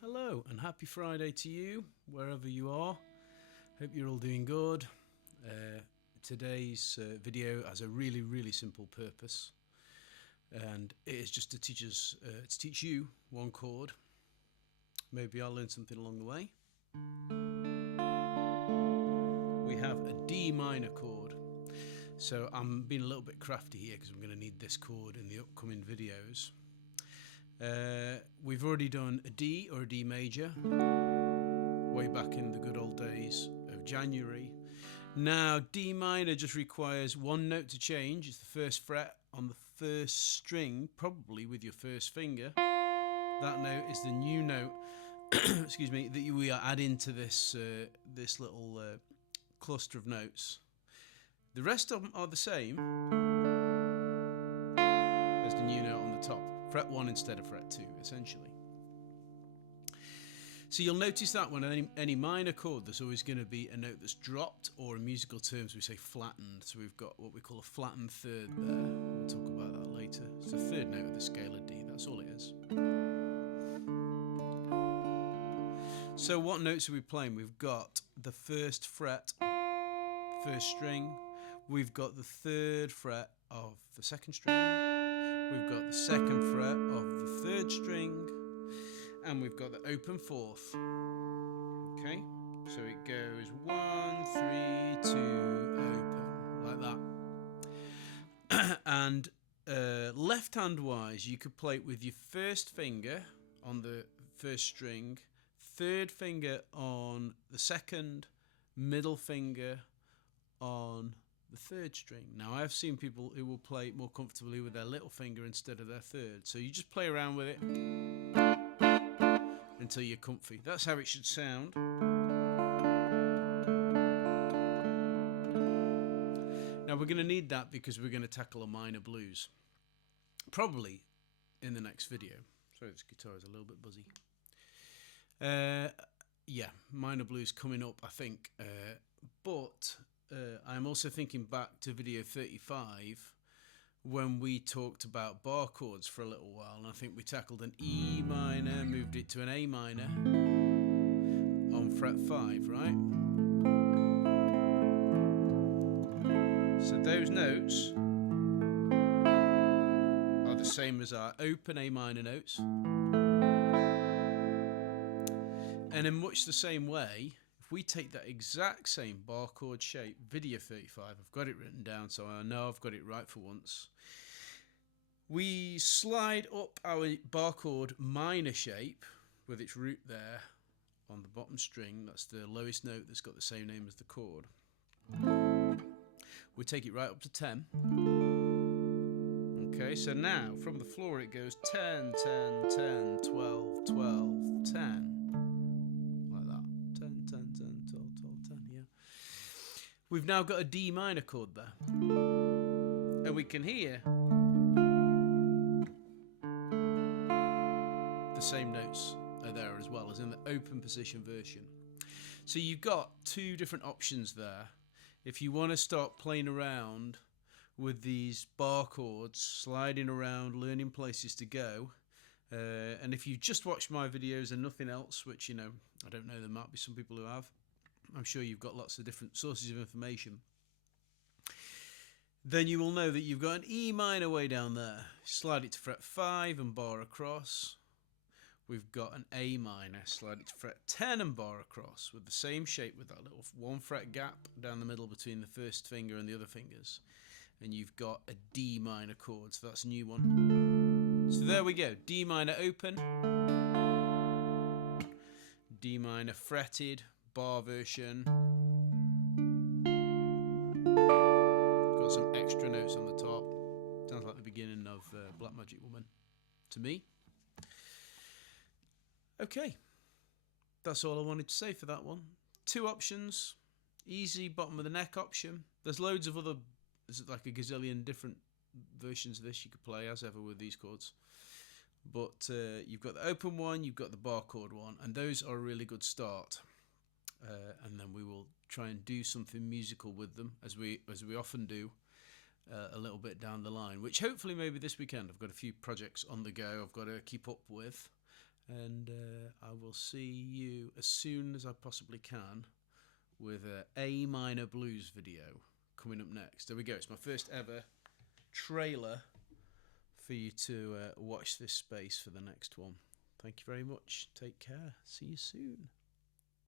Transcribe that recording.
Hello and happy Friday to you, wherever you are. Hope you're all doing good. Today's video has a really simple purpose, and it is just to teach you one chord. Maybe I'll learn something along the way. We have a D minor chord. So I'm being a little bit crafty here because I'm going to need this chord in the upcoming videos. We've already done a D or a D major way back in the good old days of January. Now D minor just requires one note to change. It's the first fret on the first string, probably with your first finger. That note is the new note excuse me, that we are adding to this little cluster of notes. The rest of them are the same as the new note on the top. Fret 1 instead of fret 2, essentially. So you'll notice that when any minor chord, there's always going to be a note that's dropped, or in musical terms we say flattened. So we've got what we call a flattened third there. We'll talk about that later. It's the third note of the scale of D, that's all it is. So what notes are we playing? We've got the first fret, first string. We've got the third fret of the second string. We've got the second fret of the third string. And we've got the open fourth. Okay, so it goes 1, 3, 2, open, like that. And left hand wise, you could play it with your first finger on the first string, third finger on the second, middle finger on the third string. Now I've seen people who will play it more comfortably with their little finger instead of their third. So you just play around with it until you're comfy. That's how it should sound. Now we're going to need that because we're going to tackle a minor blues, probably in the next video. Sorry, this guitar is a little bit buzzy. Yeah, minor blues coming up, I think. But I'm also thinking back to video 35 when we talked about bar chords for a little while, and I think we tackled an E minor, moved it to an A minor on fret 5, right? So those notes are the same as our open A minor notes, and in much the same way, if we take that exact same bar chord shape, video 35, I've got it written down so I know I've got it right for once. We slide up our bar chord minor shape with its root there on the bottom string. That's the lowest note that's got the same name as the chord. We take it right up to 10. Okay, so now from the floor it goes 10, 10, 10, 12, 12, 10. We've now got a D minor chord there, and we can hear the same notes are there as well as in the open position version. So you've got two different options there. If you want to start playing around with these bar chords, sliding around, learning places to go, and if you just watched my videos and nothing else, which, you know, I don't know, there might be some people who have, I'm sure you've got lots of different sources of information, then you will know that you've got an E minor way down there. Slide it to fret 5 and bar across. We've got an A minor, slide it to fret 10 and bar across with the same shape with that little 1 fret gap down the middle between the first finger and the other fingers. And you've got a D minor chord, so that's a new one. So there we go, D minor open, D minor fretted, bar version. Got some extra notes on the top. Sounds like the beginning of Black Magic Woman to me. Okay, that's all I wanted to say for that one. Two options, easy bottom of the neck option. There's loads of other, there's like a gazillion different versions of this you could play as ever with these chords. But you've got the open one, you've got the bar chord one, and those are a really good start. And then we will try and do something musical with them, as we often do, a little bit down the line, which hopefully maybe this weekend. I've got a few projects on the go I've got to keep up with, and I will see you as soon as I possibly can with a A minor blues video coming up next. There we go. It's my first ever trailer for you to watch this space for the next one. Thank you very much. Take care. See you soon.